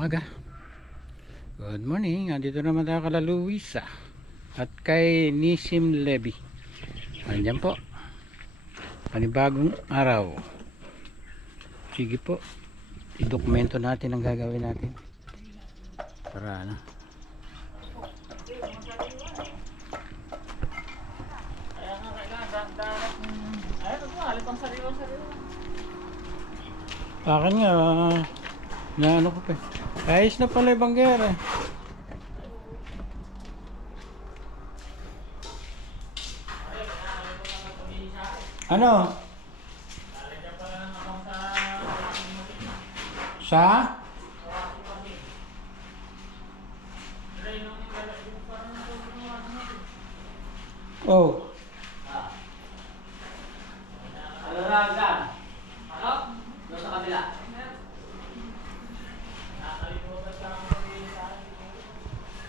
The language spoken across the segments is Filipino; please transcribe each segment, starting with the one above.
umaga. Good morning. Andito naman tayo kala Luisa at kay Nisim Levy. Andiyan po. Panibagong araw. Sige po. I-dokumento natin ang gagawin natin. Para ano. Kaya nga kailangan dapat ayun po, alipang sariwa-sariwa. Akin nga na ano ko pa. Ayos na pala yung banggera. Ano? Sa? Oh. Ano raga? Ano? Doon sa kabila.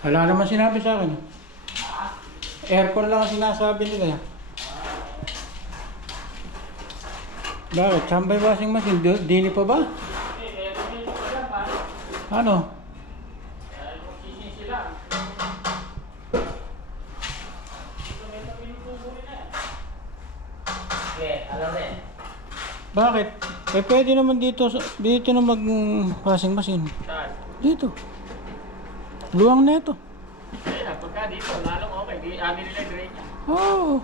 Wala naman sinabi sa akin. Aircon lang ang sinasabi nila. Bakit? Sambay washing machine? Dini pa ba? Ano? Bakit? Eh pwede naman dito na mag washing machine. Dito. Luwang na ito. Ayun, pagka dito, lalong okay. Di amin nila grade niya. Oo.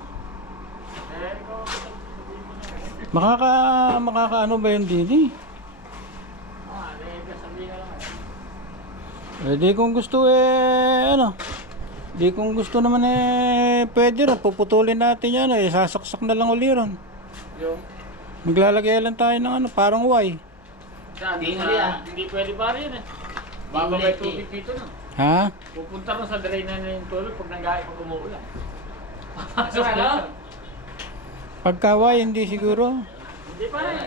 Makakaano ba yun dini? Sabihin na lang. Eh di kung gusto ano. Di kung gusto naman pwede rin. Puputulin natin yan sasaksak na lang uli ron. Yung? Maglalagay lang tayo ng ano, parang Y. Hindi pwede ba rin Bababay tubig dito na. Ha? Pupunta rin sa drain na yung tubig pag nag-aay pag umuulan. Pasok na. Pagka Y, hindi siguro. Hindi pa rin.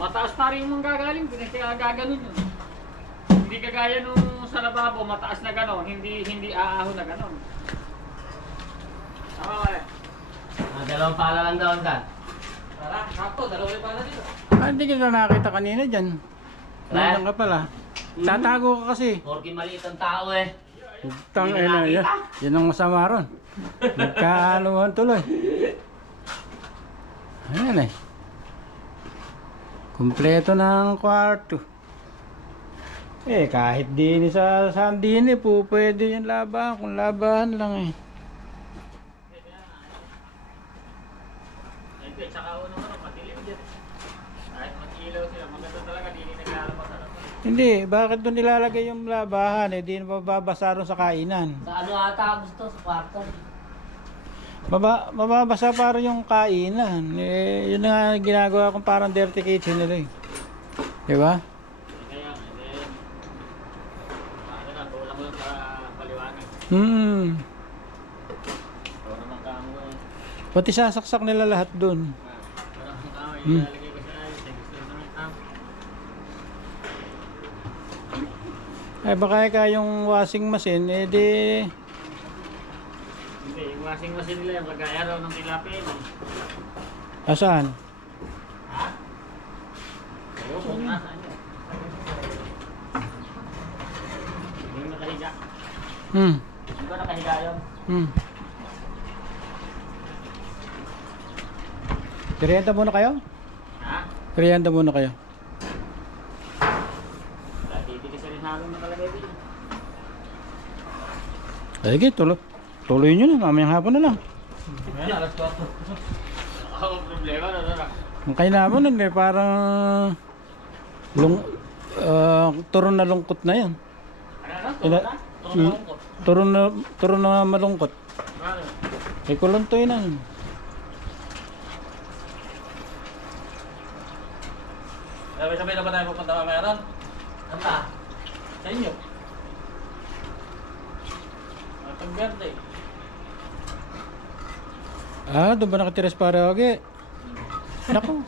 Mataas pa rin yung gagaling. Pinagaganon yun. Hindi kagaya nung sa lababo, mataas na ganon. Hindi aahon na ganon. Tama ba eh? Dalawang pala lang daw saan? Tara, sakto. Dalawang pala dito. Hindi kita nakita kanina dyan. Nandiyan ka pala. Tatago ka kasi. Porky maliit ang tao eh. Tang na yan. Yan ang masama ron. Nagkaanuhan tuloy. Ayan eh. Kumpleto ng kwarto. Kahit din sa sandini po pwede yung labahan. Kung labahan lang eh. Hindi, tsaka unang matilim dyan. Kahit mag-ilaw sila, maganda talaga, di naglalabas sa labas. Hindi, bakit doon nilalagay yung labahan di mababasa ron sa kainan. Sa ano ata gusto sa kwarto? Mababasa para yung kainan. Yun nga ginagawa kong parang dirty kitchen nila eh. Di ba? Kaya, ano na, kulang mo lang sa paliwanag. Ito naman kamo eh. Pati sasaksak nila lahat doon. Parang kamo, ilalagay ko sa ayos. Gusto naman kamo. Baka yung washing machine, di... Hindi, yung washing machine nila, yung kagaya raw ng tilapia yun. Asaan? Ha? Ayaw po, nasaan yun? Yung nakahiga. Yung ba nakahiga yun? Krienta muna kayo? Ha? Krienta muna kayo. Titilis rin halong nakalagay din. Sige, tuloy nyo na. Mamayang hapon na lang. Ayan, alas 4. Ako problema na na. Ang kailangan nun parang... turon na lungkot na yan. Ano? Turon na malungkot. Ano? Kuluntoy na. Sabay-sabay na ba tayo pupunta mamaya ron? Anta? Sa inyo? Matang verde. Doon ba nakatiras pare okay? Naku.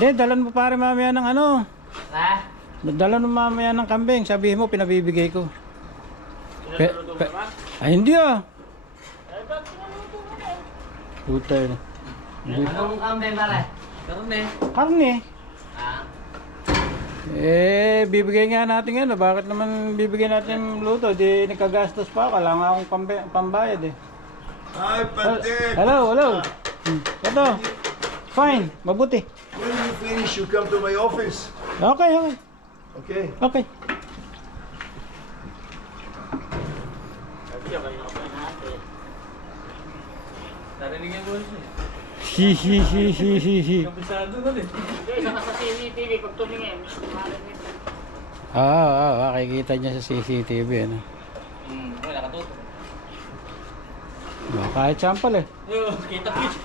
Dalan mo pare mamaya ng ano. Ha? Dalan mo mamaya ng kambing. Sabihin mo, pinabibigay ko. Pinatulog mo ba? Ay, hindi ah. Eh, ba't pinaluto mo na? Puta yun. Anong kambing pare? Karne. Karne. Ha? Bibigay nga natin ano. Bakit naman bibigyan natin luto? Di nagkagastos pa. Kailangan akong pambayad eh. Hi, Pater. Hello, hello. Ito. Fine. Mabuti. When you finish, you come to my office. Okay, okay. Okay. Okay. Narinig ko siya. Hihihihihi. Kabisado na eh. Hindi, isa ka sa CCTV pag tumingin. Marinig. Makikita niya sa CCTV ano. Wala nakatuto. Kahit sample eh. Yo, kita ko siya.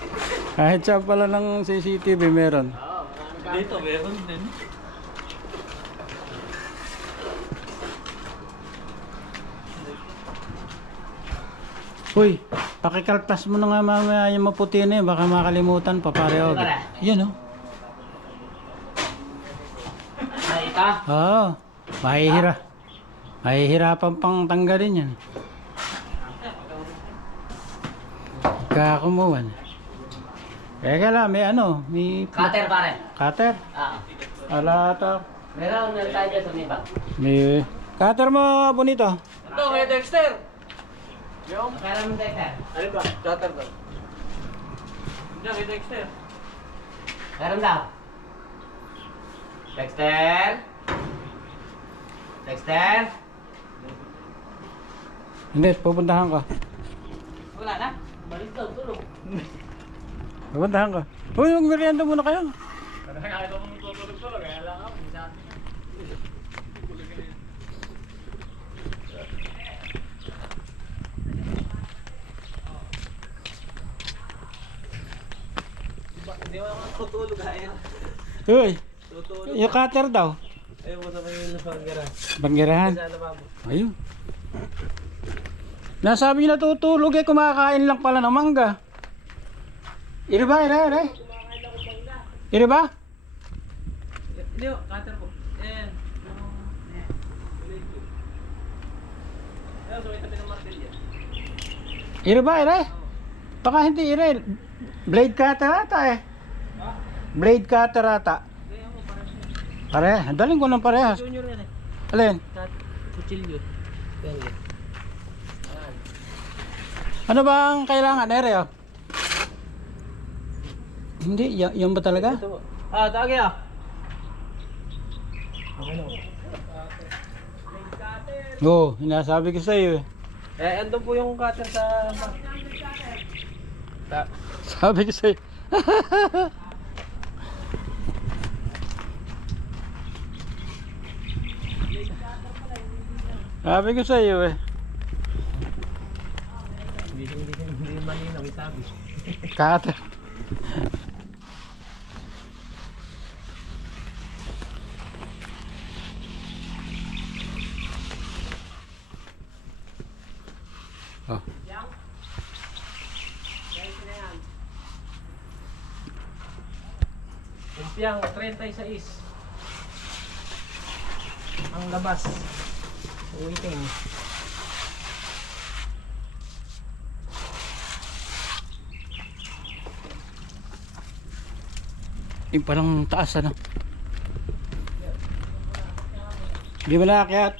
Kahit sample lang ng CCTV meron. Oo, maraming gamit. Dito, meron din. Uy, pakikaltas mo na nga mamaya yung maputi na yun. Baka makalimutan pa pareho. Yan oh. Naita. Oo. Mahihirapan pang tanggalin yan. Kakumuhan. Kaya lang, may ano, may Cutter pare. cutter. Ala ito. Meron tayo dyan sa niba. May cutter mo, bonito. Ito, may Dexter. Yung? Meron mo Dexter. Alin ba? Cutter ba? Hindi, may Dexter. Meron daw. Dexter. Dexter. Hindi, pupuntahan ko. Wala na. Balik daw, tulog. Pupuntahan ko. Uy, magmerienda muna kayo. Nakakita mong tutulog-tulog, kaya lang ako. Minsan. Hindi mo naman tutulog ayan. Uy, Tutulog. yung cutter daw. Ayaw mo naman yung banggara. Banggirahan. Sa lababo. Ayun. Nasabi niya natutulog eh, kumakain lang pala ng mangga. Iri ba? Iri ba? Hindi, cutter po. Ayan. Ayan, so may tabi ng martilya. Iri ba? Baka hindi iri. Blade cutter ata eh. Blade cutter ata. Pare, daling ko ng parehas. Junior yan eh. Alin? Kutsilyo. Yan. Ano ba ang kailangan? Ere oh. Hindi, yan ba talaga? Ito po. Tagay ah. Okay na. Oo, sinasabi ko sa iyo eh. Andun po yung cutter sa... Sabi ko sa iyo. Sabi ko sa iyo eh. Hindi malinaw, isabi. Cutter. Oh. Umpiang 36. Ang labas. Uwiting. Yung parang taas ano. Hindi mo naakyat.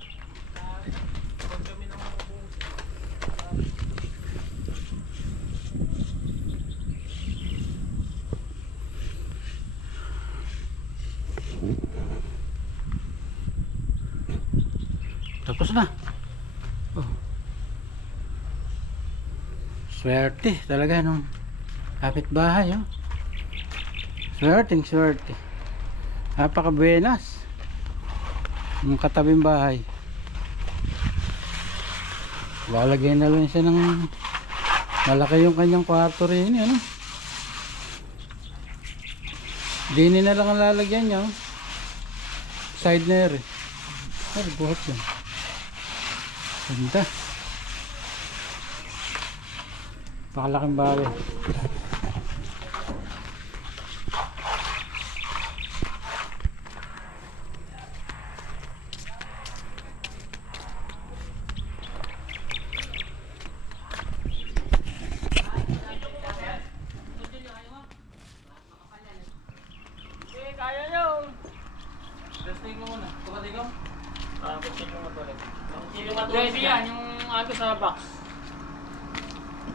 Tapos na. Oh. Swerte talaga nung kapitbahay oh. Swerte. Napaka-buenas. Yung katabing bahay. Lalagyan na lang siya ng malaki yung kanyang kwarto rin ano. Dini na lang ang lalagyan niya. Oh. Side na rin. Ay, buhat yan. Ganda. Pakalaking bahay. Testing mo muna. Kapatid ko? Kutsilyo matulis. Kutsilyo Hindi, matulis hindi yan. Yung ano sa box.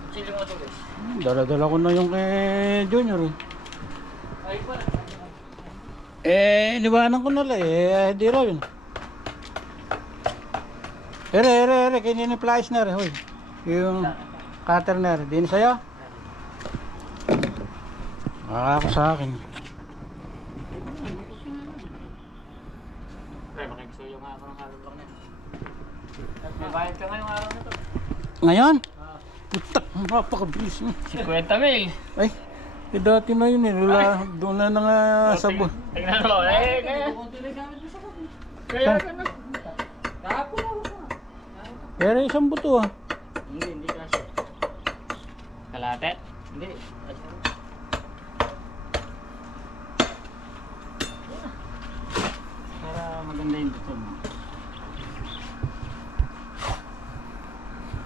Kutsilyo matulis. Dala-dala ko na yung kay Junior eh. Ay, pala. Iniwanan ko na lang eh. Di raw yun. Ere. Kaya ni-flies na rin. Hoy. Yung cutter na rin. Di na sa'yo? Ako sa akin. Pre, makikisuyo nga ako ng halong lang yan. May bayad ka ngayong araw na to. Ngayon? Putak, napakabilis mo. 50 mil. Ay, dati na yun eh. Doon na nga sabon. Tingnan mo, kaya. Kunti lang gamit mo sa kapatid. Kaya ka na. Kahapon ako sa. Pero isang buto ah. Hindi kasi. Kalate? Hindi. Para maganda yung dito mo.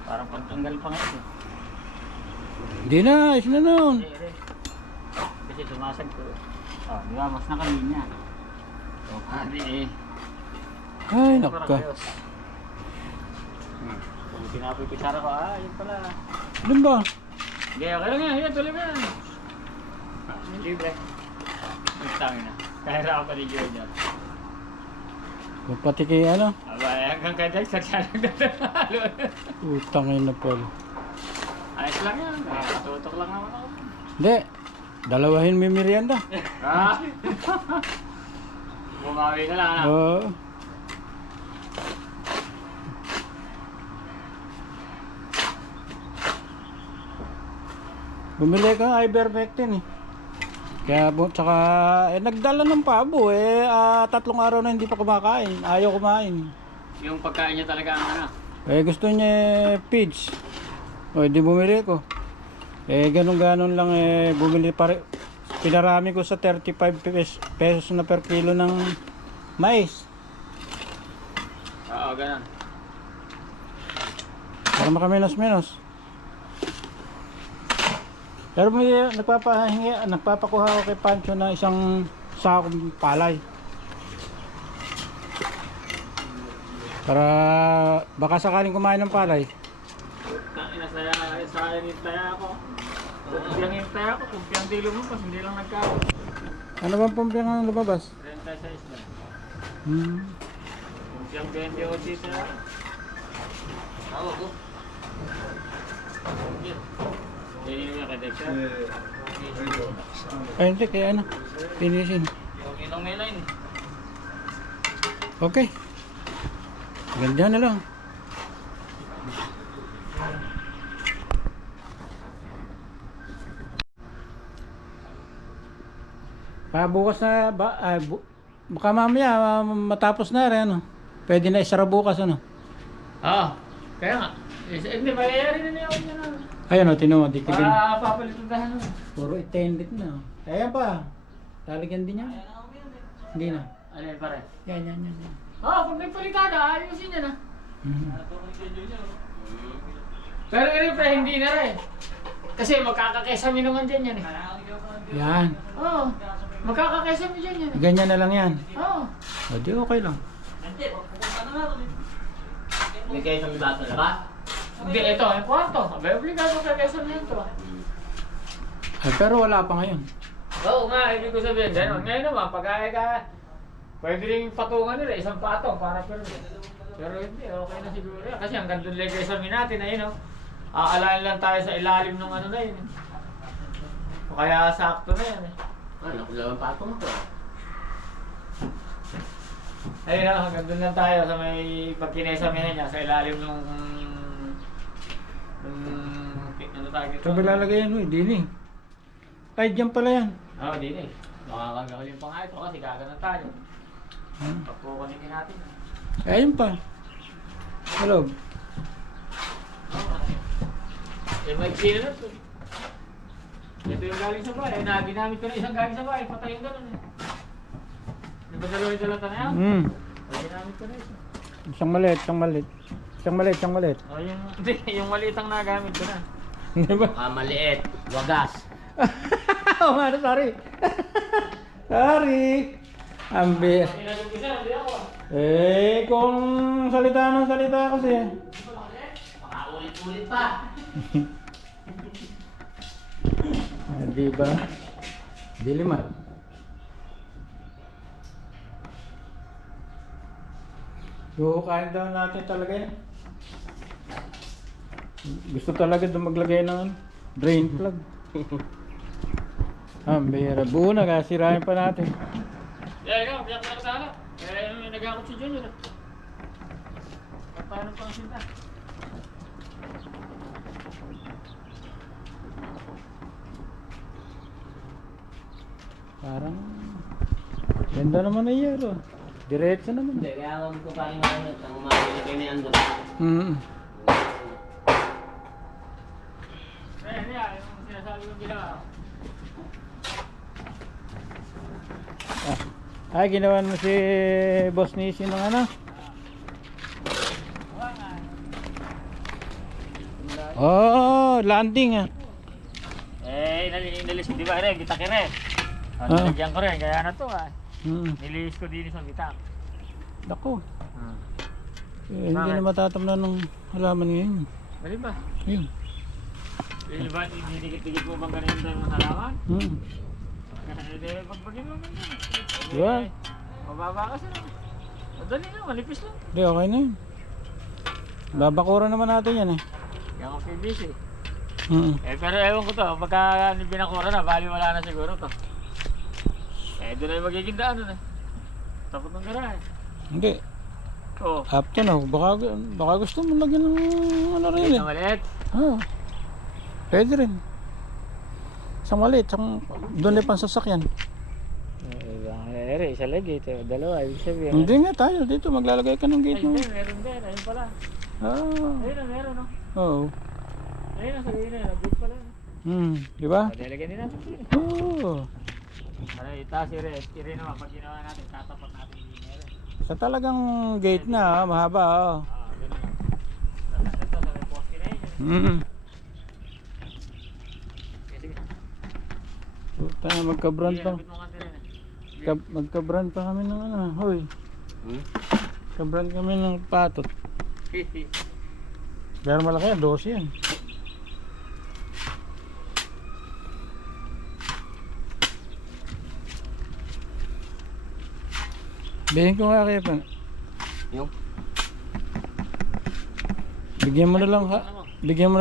Parang pagtanggal pa nga ito. Hindi na, ayos na nun. Hindi. Kasi tumasag ko. Oh, di ba? Mas nakalinya. So, pwede eh. Ay, naka. Kung pinapipisara ko, yun pala. Doon ba? Hindi, okay lang yan. Yan, tuloy mo yan. Libre. Tangin na. Kahira ako pa ni Junior. Pati kay ano? Aba, hanggang kay Dex, sarsarang dadalo. Utangin na pala. Ayos lang yan. Tutok lang naman ako. Hindi. Dalawahin may merienda. Ah! Bumawi ka lang, ano? Oo. Bumili ka ng ivermectin eh. Kaya tsaka nagdala ng pabo 3 araw na hindi pa kumakain. Ayaw kumain. Yung pagkain niya talaga ang ano. Gusto niya feeds. Di bumili ko. Ganun lang bumili pinarami ko sa 35 pesos na per kilo ng mais. Oo, ganun. Para makaminos-minos. Pero may nagpapakuha ako kay Pancho ng isang sakong palay. Para baka sakaling kumain ng palay. Saya nintaya ako. Kumpiang nintaya ako. Kumpiang di lumabas. Hindi lang nagkaroon. Ano bang pumpiang ang lumabas? 36 lang. Kumpiang 28 dito. Tawag ko. Hindi niya kay Dex. Ay hindi, kaya ano? Finisin. Okay lang may line. Okay. Ganda na lang. Bukas na baka mamaya matapos na rin ano. Pwede na isara bukas ano. Kaya nga. Hindi, mayayari na niya ako niya na. Ayan o, tinuha, di kitin. Para papalitudahan mo. Puro itendit na. Ayan pa. Taligyan din niya. Hindi na. Ano yun pare? Yan. Pag may palitada, ayusin niya na. Pero yun pa, hindi na rin. Kasi magkakakesami naman dyan yan eh. Yan. Magkakakesami dyan yan eh. Ganyan na lang yan. Di okay lang. May kayo sa may bato na ba? Hindi, ito, yung kwarto. Abay, obligado ka kesami yan to. Pero wala pa ngayon. Oo nga, ibig ko sabihin, gano'n. Ngayon naman, pag-aay ka, pwede rin patungan nila, isang patong para pero hindi, okay na siguro yan. Kasi hanggang doon lang kesami natin, ayun o. Aalain lang tayo sa ilalim ng ano na yun. O kaya sakto na yan eh. Nakulawang patong ako. Ayun na, hanggang doon lang tayo sa may pagkinesamihan niya, sa ilalim ng ano tayo dito? Sabi lalagay yan, dini. Ay, dyan pala yan. Oo, di na eh. Makakagawin pa nga ito kasi gagana tayo. Pagkukunin natin. Ayun pa. Hello. May sino na ito. Ito yung galing sa bahay. Ginamit ko na isang galing sa bahay. Patay yung gano'n eh. Di ba dalawin talata na yan? Ginamit ko na isa. Isang maliit. O yung maliit ang nagamit ko na. Di ba? Maliit. Wagas. Sorry. Sorry. Ambi. Pinag-umpisa, hindi ako. Kung salita ng salita kasi. Pakaulit-ulit pa. Di ba? Dilim ah. Huhukain daw natin talaga yan. Gusto talaga na maglagay ng drain plug. Bihira. Buo na, kasirahin pa natin. Ikaw, biyak na kasala. Nag-akot si Junior. Paano pang sinta? Parang ganda naman na yero. Diretso naman. Hindi, kaya huwag ko pa rin makamit. Ang umagali kayo ni Andon. Yung sinasabi kong ginawa. Ay, ginawa mo si Boss Nisi ng ano? Oh, landing ah. Inalis ko, di ba rin, bitak rin. Nalagyan ko rin, kaya na to ah. Nilis ko din sa bitak. Dako. Hindi na matatamnan ng halaman ngayon. Bali ba? Yun. Yung ba, didikit-dikit mo bang ganun tayo ng halaman? Pagbagin mo ganun. Diba? Mababa kasi lang. Madali lang, malipis lang. Hindi, okay na yun. Babakuran naman natin yan eh. Kaya ako PVC. Pero ewan ko to, pagka binakura na, bali wala na siguro to. Doon na yung magiging daan na. Tapos ng garahe. Hindi. Oo. Up to na. Baka gusto mo lagyan ng ano rin eh. Na maliit. Pwede rin. Isang maliit, doon na pang sasakyan. Isa lagi, dalawa, ibig sabihin. Hindi nga tayo, dito maglalagay ka ng gate mo. Meron din, ayun pala. Ayun na, meron no? Oo. Ayun na, sabihin na, nag-gate pala. Di ba? Nilagyan din natin din. Oo. Para itaas i rin naman, pag ginawa natin, tatapat natin yung meron. Sa talagang gate na, mahaba. Ganun lang. Ito, sa may poste na yun. Sige. Puta, magka-brand pa. Lapit mo kasi rin. Magka-brand pa kami ng ano, hoy. Magka-brand kami ng patot. Pero malaki yan, 12 yan. Bihin ko nga kayo pa. Yung? Bigyan mo na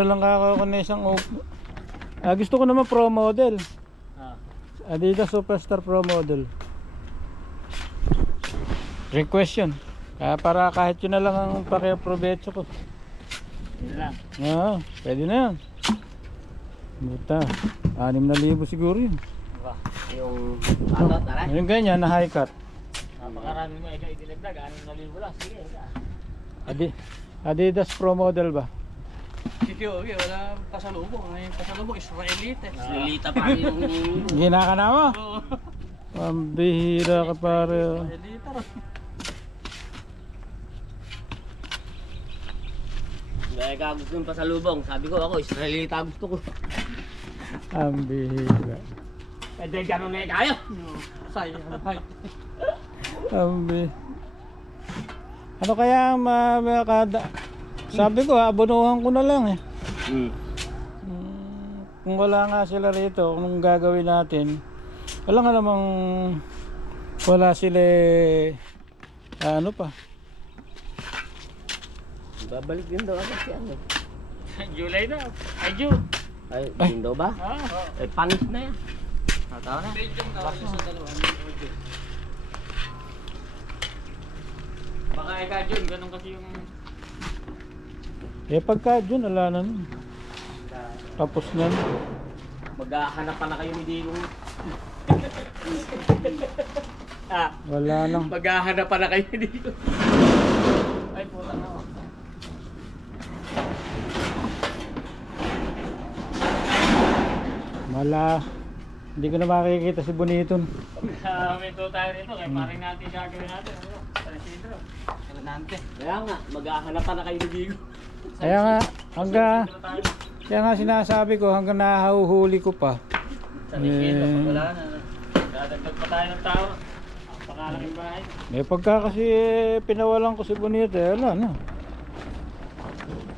lang ako ng isang gusto ko naman pro model. Adidas Superstar Pro model. Request yun. Para kahit yun na lang ang pakiaprovecho ko. Yun lang. Pwede na yan. Buta. 6,000 siguro yun. Diba? Yung patot, tara. Yung ganyan na high cut. Napakarami mo ikaw idinagdag, 6,000 lang. Sige, Adidas Pro model ba? Sige, okay, wala pasalubong. May pasalubong, Israelite. Israelita pa yung... Gina ka na mo? Ang bihira ka pare. Israelita rin. Gaya ka gusto yung pasalubong. Sabi ko ako, Israelita gusto ko. Ang bihira. Dahil gano'n na kayo. Sayang. Ang bihira. Ano kaya makada? Sabi ko, abonuhan ko na lang eh. Kung wala nga sila rito, kung gagawin natin, wala nga namang wala sila ano pa. Babalik din daw ako si ano. July na. Ay, June. Ay, din daw ba? Eh, panis na yan. Tao na. Baka eka June, ganun kasi yung... Pagka dyan, wala na nun. Tapos na nun. Maghahanap pa na kayo ni Digong. Wala nang. Maghahanap pa na kayo ni Digong. Ay, puta na. Hindi ko na makikita si Boniton. Minto tayo rito, kaya paring natin gagawin natin. Ano? Alessandro. Kaya nga, maghahanap pa na kayo ni Digong. Kaya nga sinasabi ko hanggang nahahuhuli ko pa. Sa Alessandro, wala na. Dadagdag pa tayo ng tao. Napakalaking bahay. Eh pagka kasi pinawalan ko si Bonita, wala na.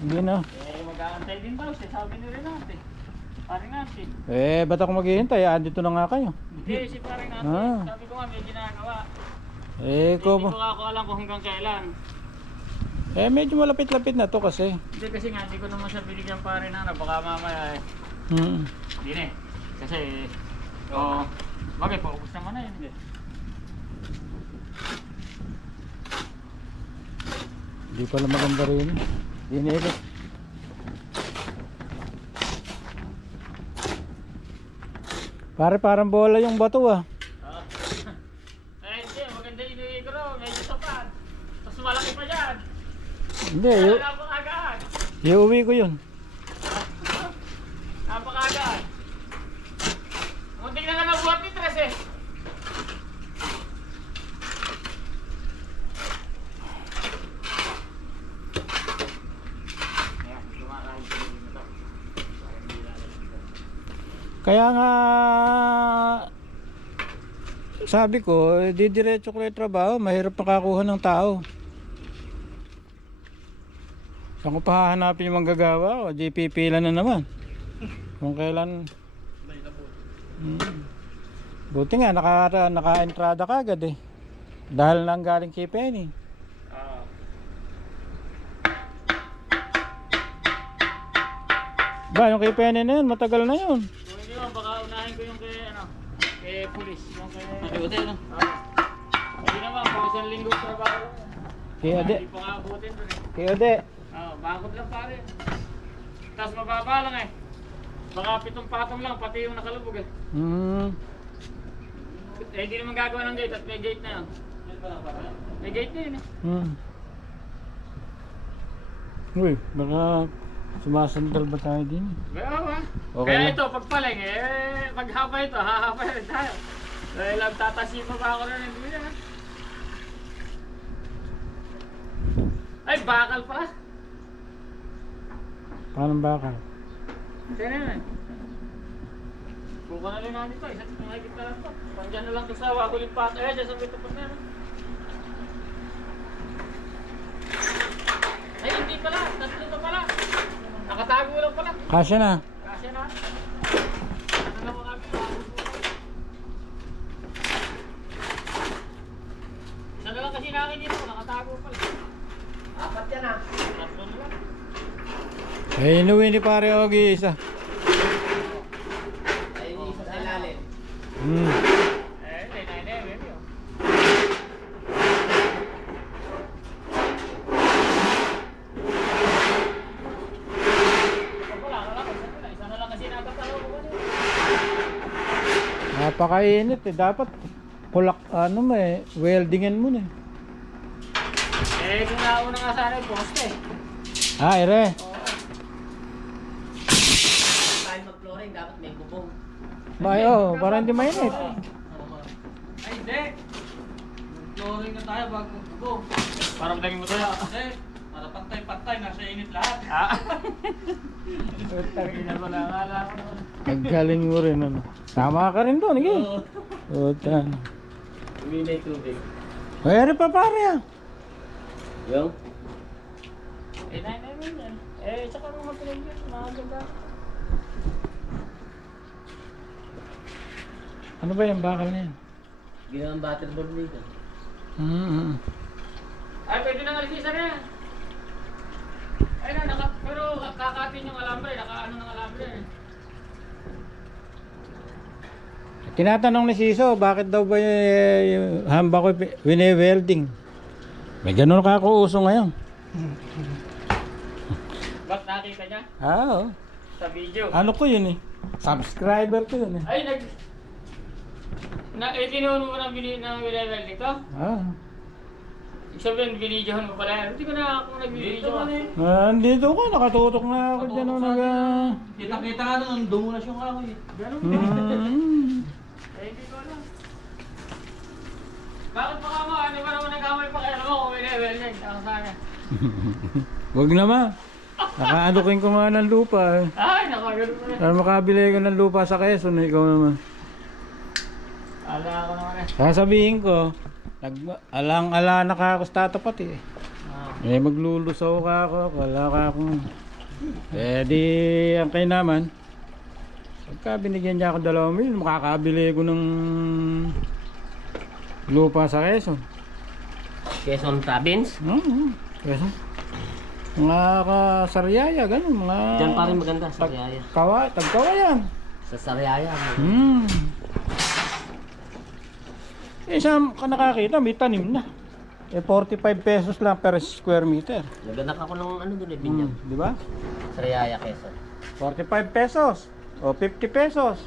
Hindi na. Eh, mag-aantay din daw siya. Sabi ni Renate. Paring natin. Eh, ba't ako maghihintay? Andito na nga kayo. Hindi, si paring natin. Ah. Sabi ko nga, may ginagawa. Eh, Hindi ko nga ako alam kung hanggang kailan. medyo malapit-lapit na to kasi. Hindi kasi nga, hindi ko naman siya binigyan parin na. Baka mamaya eh. Hindi na eh. Kasi, bagay, paubos naman na yun. Hindi pala maganda rin. Dinilit. Parang bola yung bato ah. Eh, hindi. Maganda yung inigro. Medyo sapat. Tapos malaki pa dyan. Hindi, Napakagaan. iuwi ko yun. Napakagaan. Muntik na nga nabuhat ni Tres eh. Ayan, kumakain ko din ito. Kaya nga sabi ko, didiretso ko yung trabaho, mahirap makakuha ng tao. Saan ko pa hahanapin yung manggagawa o di pipila na naman. Kung kailan. Buti nga naka-entrada ka agad eh. Dahil nang galing kay Penny. Ba, yung kay Penny na yun, matagal na yun. Kung hindi mo, baka unahin ko yung kay pulis. Yung kay... Nakiuti, no? Hindi naman, baka isang linggo trabaho. Kay Ode. Hindi pa nga abutin doon eh. Kay Ode. Bakod lang pare. Tapos mababa lang eh. Baka 7 patong lang, pati yung nakalubog eh. Eh, hindi naman gagawa ng gate at may gate na yun. May gate na yun eh. Uy, baka sumasandal ba tayo din? Bawa. Okay Kaya lang. ito, pagpaling eh, maghapa ito, hahapa rin tayo. Dahil lang tatasima pa ako na ng duya. Ay, bakal pala. Paano bakal? Kaya na yun. Buka na rin natin ito, isa't mahigit na lang ito. Pandyan na lang ito sa waguling pato. Eh, dyan sa may tapat na yun. Ay, hindi pala. Tatlo ito pala. Nakatago lang pala. Kasya na. Kasi na. Ano na mga kami? Isa na lang kasi nakin dito. Nakatago pala. Apat yan ah. Tatlo na lang. Eh, inuwi ni pare Ogie isa. Ay, isa sa ilalim. Eh, hindi, baby. Isa na lang kasi nakatalaw ko kanina. Napakainit eh. Dapat kulak, weldingan mo na eh. Eh, kung nauna nga sana yung poste. Ah, ere. Tayo mag-flooring, dapat may bubong. Bayo, para hindi mainit. Ay, hindi. Flooring na tayo bago mag-bubong. Parang laging mo tayo. Kasi, para pantay-pantay, nasa init lahat. Tangina ko na nga lang. Naggaling mo rin ano. Tama ka rin doon, sige. Puta. Uminay tubig. Ere pa pare ah. Yung? Eh, namin yan. Eh, tsaka mga pinag yun. Maganda. Ano ba yung bakal na yan? Ginawang butterboard dito. Ay, pwede na nga lisisa na yan. Ay na, pero kakatin yung alambre. Nakaano ng alambre eh. Tinatanong ni Siso, bakit daw ba yung hamba ko wine-welding? May ganun ka ako uso ngayon. Ba't nakita niya? Oo. Sa video. Ano ko yun eh? Subscriber ko yun eh. Ay, tinuon mo ng level dito? Ibig sabihin, binidyohan mo pala yan. Hindi ko na ako nagbibidyo. Andito ko, nakatutok na ako dyan. Kita-kita nga doon, dumulas yung kahoy. Ganun eh, hindi ko alam. Bakit pa ka mo? Ano ba naman nagkamay pa kaya mo kung may level yan? Ako sana. Huwag naman. Nakaanukin ko nga ng lupa eh. Ay, nakagano'n mo na. Para makabili ko ng lupa sa Quezon, ikaw naman. Ala ako naman eh. Sasabihin ko, Alang-ala na ka ako sa tatapat eh. Eh maglulusaw ka ako, wala ka akong... Eh di, ang kayo naman, pagka binigyan niya ako 2,000,000, makakabili ko ng lupa sa Quezon. Quezon Province? Quezon. Mga kasariaya, ganun, mga... Diyan pa rin maganda sa Sariaya. Tagkawayan. Sa Sariaya. Eh saan ka nakakita, may tanim na. Eh 45 pesos lang per square meter. Naganak ako ng ano doon eh, binyag. Di ba? Sariaya, Quezon. 45 pesos o 50 pesos.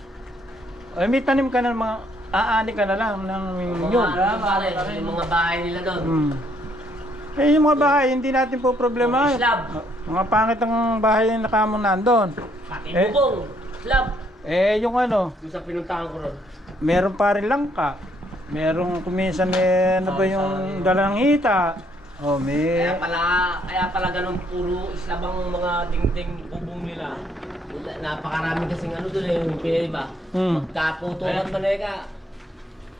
Eh may tanim ka na mga aani ka na lang ng nyug. Pare, yung mga bahay nila doon. Eh yung mga bahay hindi natin po problema. Slab. Mga pangit ang bahay na nakamong nandun. Pati Eh. bubong. Slab. Eh yung ano, Doon sa pinuntahan ko ron. meron pa rin langka. Merong kumisan eh, ano ba yung dalang hita. Oh, may... Kaya pala ganun puro slab ang mga dingding bubong nila. Napakarami kasing ano doon eh, yung pinaiba. Kaputulan mo na eka.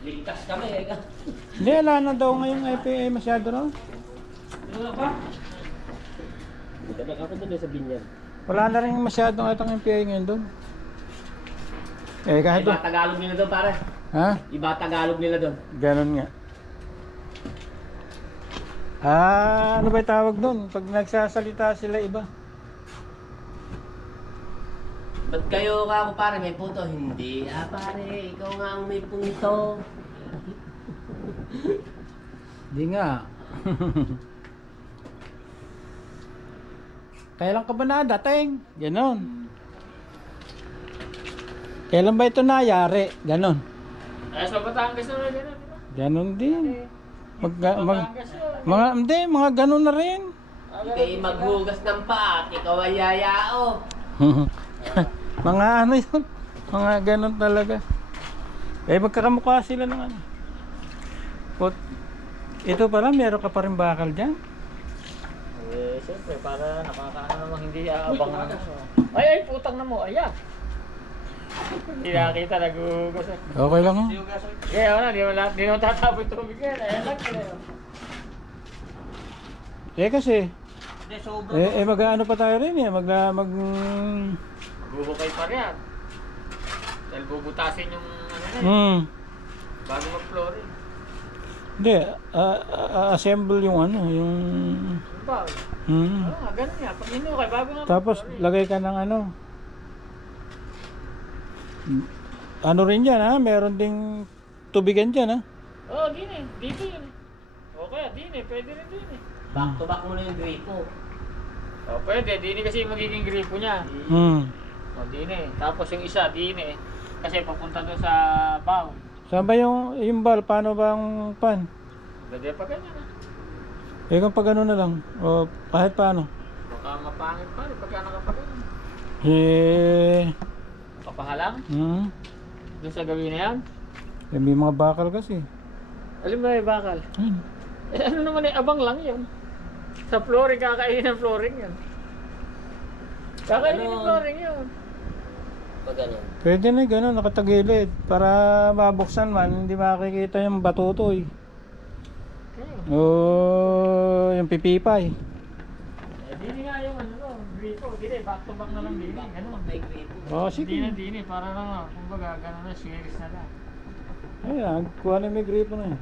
Ligtas kami eka. Hindi, wala na daw ngayong IPA masyado na. Ano ba? Nagkanak ako doon sa binyag. Wala na rin masyadong atang IPA ngayon doon. Eh kahit Iba Tagalog nila doon pare. ha? Iba Tagalog nila doon. Ganon nga. Ano ba yung tawag doon? Pag nagsasalita sila iba. Ba't kayo ako pare may punto? Hindi pare, ikaw nga ang may punto. Di nga. Kailan ka ba nadating? Ganon. Kailan ba ito nayari? Ganon. Eh, sa Batangas na rin, di ba? Ganon din. Mga ganon na rin. Ikay maghugas ng paa at ikaw ay yayao. Mga ano yun? Mga ganon talaga. Eh magkakamukha sila ng ano. Ito pala, meron ka pa rin bakal dyan. Eh, siyempre, para nakakaano namang hindi aabangan. Ay, putang na mo, ayan. Hindi nakakita, nagugas eh. Okay lang oh. Kaya wala, di mo tatapon tubig yan. Ayan lang kaya. Eh kasi, mag-ano pa tayo rin eh. Bubukay pa rin. Dahil bubutasin yung ano na bago mag-flooring. Hindi, assemble yung ano, yung... Ano ba? Ganun nga. Pag hinukay, bago nga Tapos mag-flooring. lagay ka ng ano. Ano rin dyan ha, meron ding tubigan dyan ha. Oo, din eh. Dito yun eh. O kaya, din eh. Pwede rin din eh. Back to back mo na yung gripo. O pwede, din eh kasi yung magiging gripo niya. O din eh. Tapos yung isa, din eh. Kasi papunta doon sa bow. Saan ba yung bal? Paano ba ang pan? Pwede pa ganyan ah. Eh kung pag ano na lang, o kahit paano. Baka mapangit pa rin pagka nakapaganyan. Eh... Papahalang? Doon sa gawin na yan? Eh, may mga bakal kasi. Alam ba yung bakal? Eh ano naman eh, abang lang yun. Sa flooring, kakainin ng flooring yun. Kakainin ng flooring yun. Pag ganun. Pwede na gano'n, nakatagilid. Para mabuksan man, hindi makikita yung batutoy. O yung pipipay. Eh dini nga yung ano, gripo. Dini, back to back na lang dini. Ganun. May gripo. O sige. Dini, para lang, kumbaga, ganun na, series na lang. Ayan, kuha na may gripo na yun.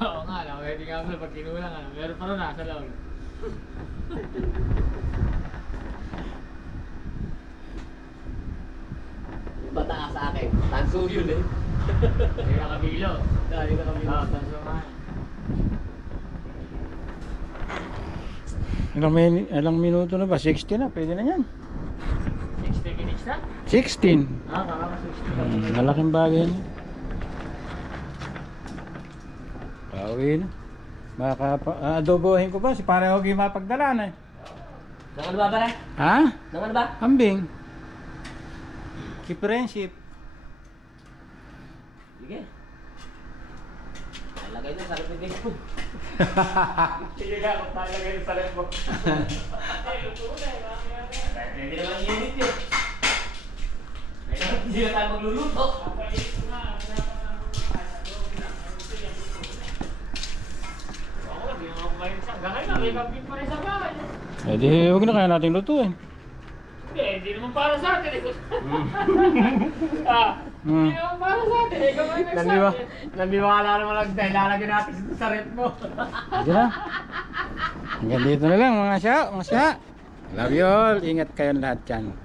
Oo nga, pwede nga pala pag kinulang. Meron pa rin nasa loob. Bataas sa akin. Tanso yun eh. Hindi nakabilo. Dahil nakabilo. Oo, tanso nga. Ilang minuto na ba? 60 na, pwede na yan. 60 minutes na? 16. Kaka 60. Malaking bagay na. Pauwi na. Adobohin ko ba? Si Pare Ogie mapagdala na eh. Nang ano ba ba? Ha? Nang ano ba? Ambing. Si Friendship. Sige. Lagay na sa repetition mo. Sige nga, kung tayo lagay sa red box. Ay, luto na eh. Hindi naman unit yun. Hindi na tayo magluluto. Hanggang ngayon, may camping pa rin sa bahay. Eh di, huwag na kaya natin lutuin. Hindi naman para sa atin eh. Hindi naman para sa atin eh. Kamay nagsabi. Naniwala naman lang dahil lalagyan natin sa rep mo. Sige na. Hanggang dito na lang mga siya. Love you all. Ingat kayo lahat dyan.